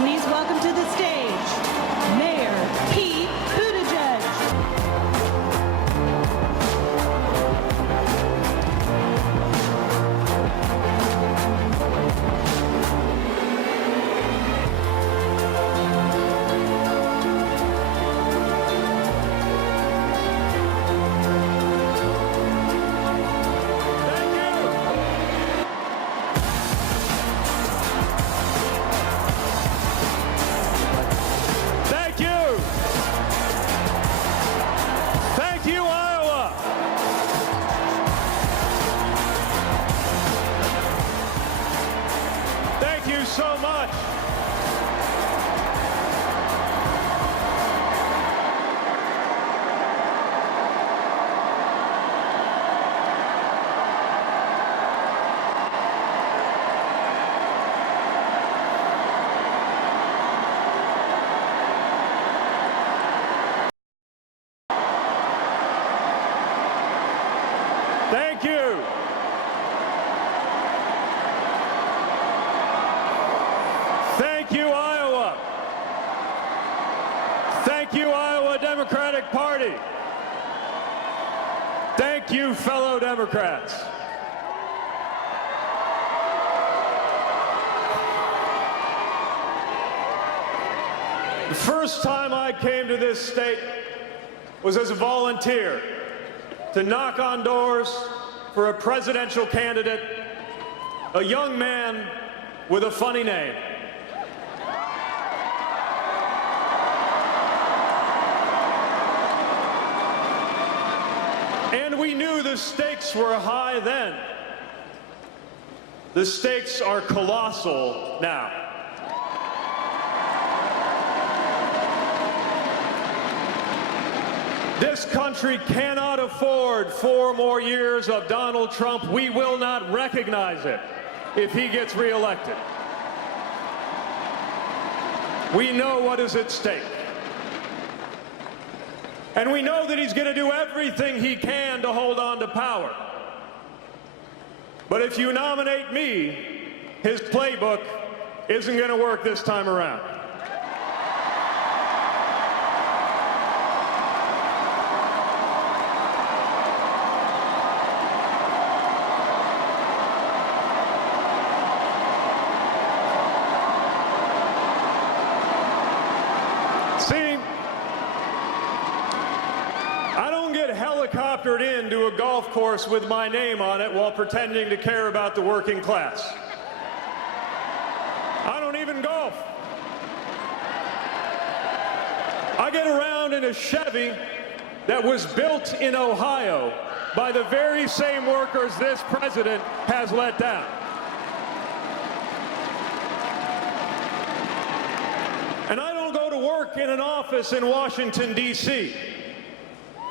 Please welcome to the stage, Mayor Pete Buttigieg. So much. Thank you. Thank you, Iowa. Thank you, Iowa Democratic Party. Thank you, fellow Democrats. The first time I came to this state was as a volunteer to knock on doors for a presidential candidate, a young man with a funny name. And we knew the stakes were high then. The stakes are colossal now. This country cannot afford 4 more years of Donald Trump. We will not recognize it if he gets reelected. We know what is at stake. And we know that he's going to do everything he can to hold on to power. But if you nominate me, his playbook isn't going to work this time around. See, I don't get helicoptered into a golf course with my name on it while pretending to care about the working class. I don't even golf. I get around in a Chevy that was built in Ohio by the very same workers this president has let down. And I don't go to work in an office in Washington, D.C.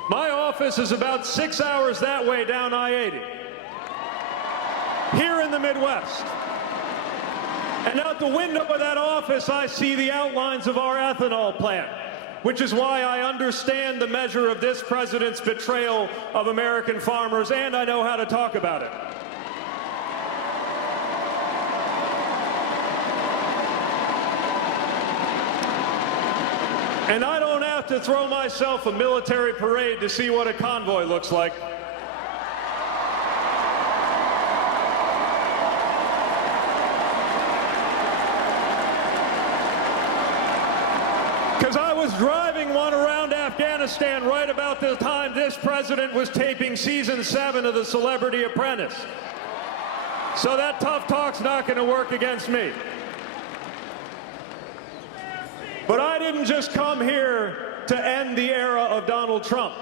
My office is about 6 hours that way down I-80, here in the Midwest. And out the window of that office, I see the outlines of our ethanol plant, which is why I understand the measure of this president's betrayal of American farmers, and I know how to talk about it. And I don't have to throw myself a military parade to see what a convoy looks like. Because I was driving one around Afghanistan right about the time this president was taping season 7 of The Celebrity Apprentice. So that tough talk's not going to work against me. But I didn't just come here to end the era of Donald Trump.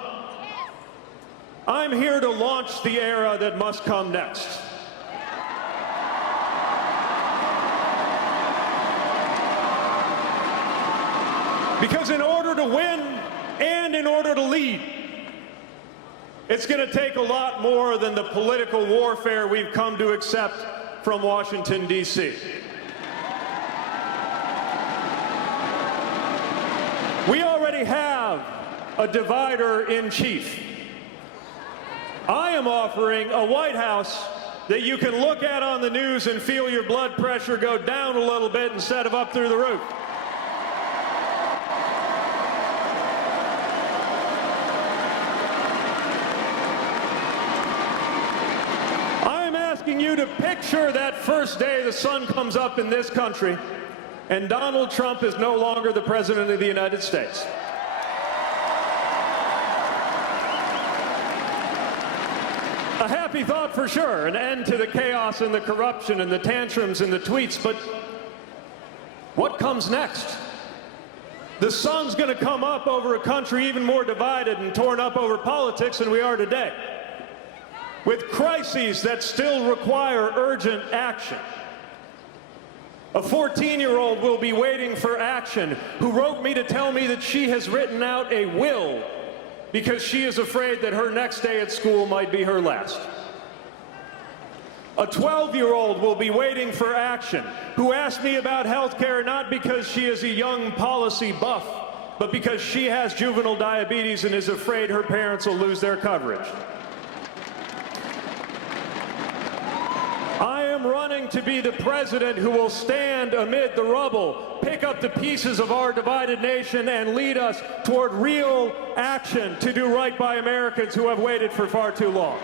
I'm here to launch the era that must come next. Because in order to win and in order to lead, it's going to take a lot more than the political warfare we've come to accept from Washington, D.C. We already have a divider in chief. I am offering a White House that you can look at on the news and feel your blood pressure go down a little bit instead of up through the roof. I'm asking you to picture that first day the sun comes up in this country and Donald Trump is no longer the President of the United States. A happy thought for sure, an end to the chaos and the corruption and the tantrums and the tweets, but what comes next? The sun's going to come up over a country even more divided and torn up over politics than we are today, with crises that still require urgent action. A 14-year-old will be waiting for action who wrote me to tell me that she has written out a will because she is afraid that her next day at school might be her last. A 12-year-old will be waiting for action who asked me about health care not because she is a young policy buff, but because she has juvenile diabetes and is afraid her parents will lose their coverage. I am running to be the president who will stand amid the rubble, pick up the pieces of our divided nation, and lead us toward real action to do right by Americans who have waited for far too long.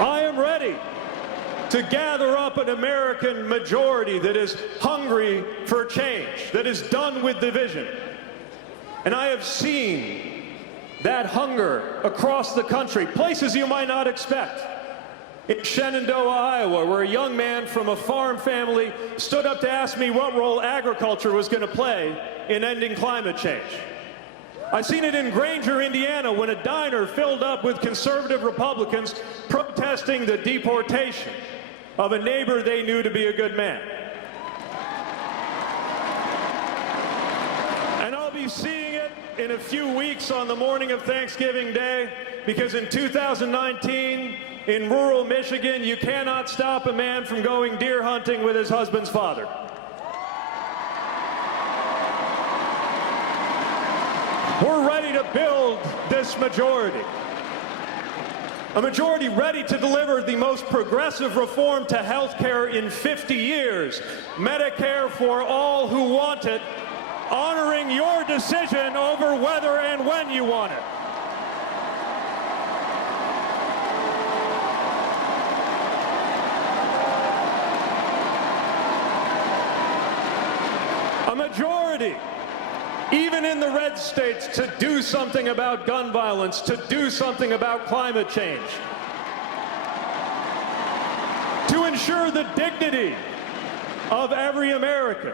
I am ready to gather up an American majority that is hungry for change, that is done with division. And I have seen that hunger across the country, places you might not expect. In Shenandoah, Iowa, where a young man from a farm family stood up to ask me what role agriculture was going to play in ending climate change. I've seen it in Granger, Indiana, when a diner filled up with conservative Republicans protesting the deportation of a neighbor they knew to be a good man. And I'll be seeing it in a few weeks on the morning of Thanksgiving Day, because in 2019, in rural Michigan, you cannot stop a man from going deer hunting with his husband's father. We're ready to build this majority. A majority ready to deliver the most progressive reform to health care in 50 years. Medicare for all who want it, honoring your decision over whether and when you want it. A majority, even in the red states, to do something about gun violence, to do something about climate change, to ensure the dignity of every American,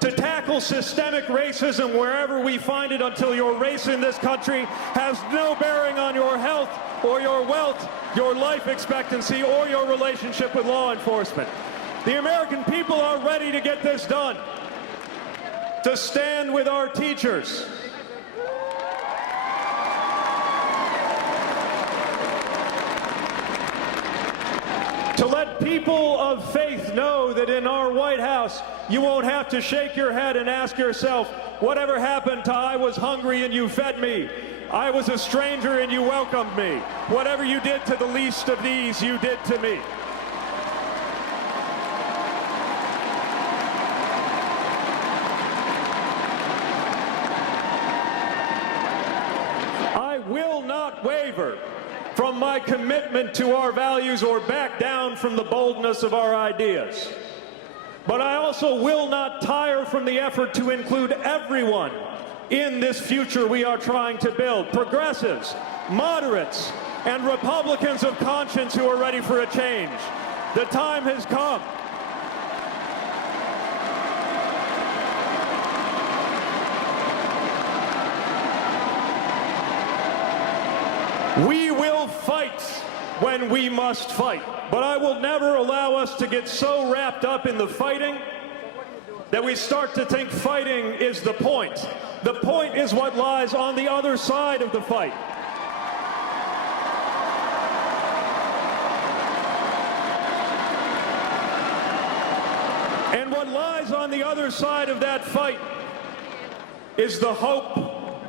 to tackle systemic racism wherever we find it until your race in this country has no bearing on your health or your wealth, your life expectancy, or your relationship with law enforcement. The American people are ready to get this done. To stand with our teachers, to let people of faith know that in our White House, you won't have to shake your head and ask yourself, whatever happened to I was hungry and you fed me? I was a stranger and you welcomed me. Whatever you did to the least of these, you did to me. Will not waver from my commitment to our values or back down from the boldness of our ideas. But I also will not tire from the effort to include everyone in this future we are trying to build. Progressives, moderates, and Republicans of conscience who are ready for a change. The time has come. We will fight when we must fight, but I will never allow us to get so wrapped up in the fighting that we start to think fighting is the point. The point is what lies on the other side of the fight. on the other side of that fight is the hope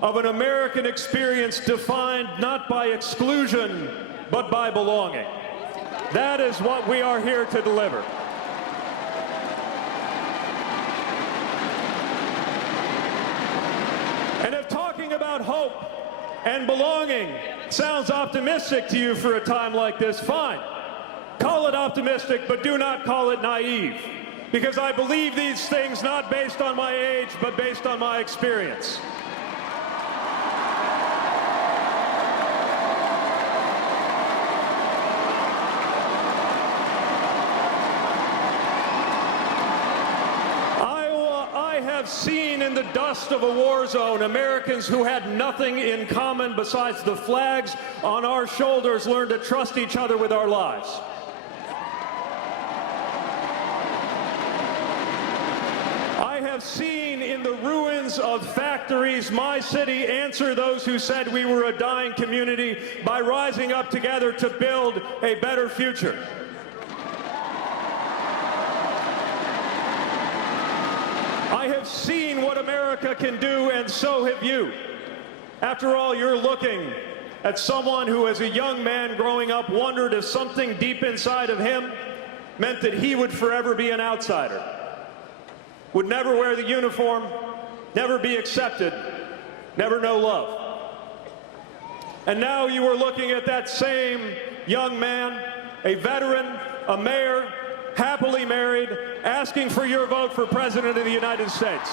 of an American experience defined not by exclusion, but by belonging. That is what we are here to deliver. And if talking about hope and belonging sounds optimistic to you for a time like this, fine. Call it optimistic, but do not call it naive. Because I believe these things not based on my age, but based on my experience. I have seen in the dust of a war zone Americans who had nothing in common besides the flags on our shoulders learn to trust each other with our lives. I have seen in the ruins of factories my city answer those who said we were a dying community by rising up together to build a better future. I have seen what America can do, and so have you. After all, you're looking at someone who, as a young man growing up, wondered if something deep inside of him meant that he would forever be an outsider, would never wear the uniform, never be accepted, never know love. And now you are looking at that same young man, a veteran, a mayor, happily married, asking for your vote for President of the United States.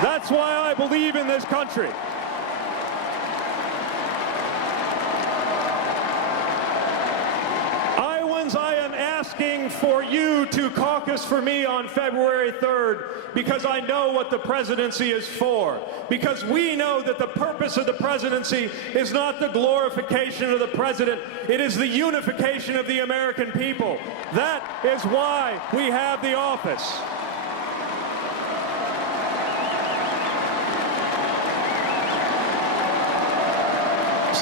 That's why I believe in this country. Iowans, I am asking for you to caucus for me on February 3rd because I know what the presidency is for. Because we know that the purpose of the presidency is not the glorification of the president, it is the unification of the American people. That is why we have the office.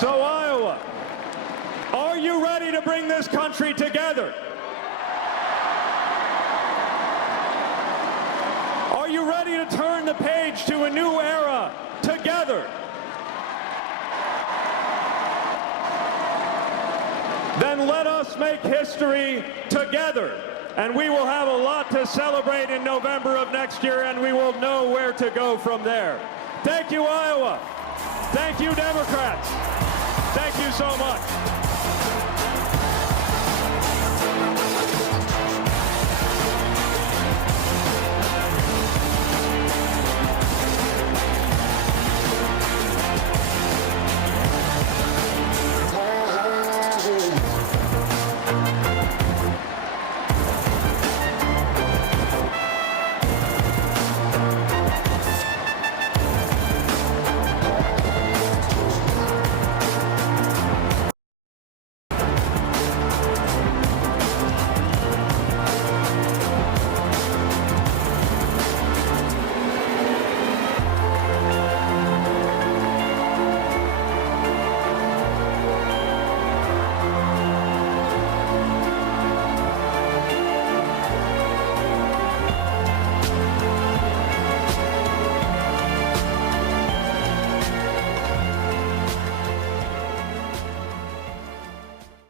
So Iowa, are you ready to bring this country together? Are you ready to turn the page to a new era together? Then let us make history together, and we will have a lot to celebrate in November of next year, and we will know where to go from there. Thank you, Iowa. Thank you, Democrats. Thank you so much.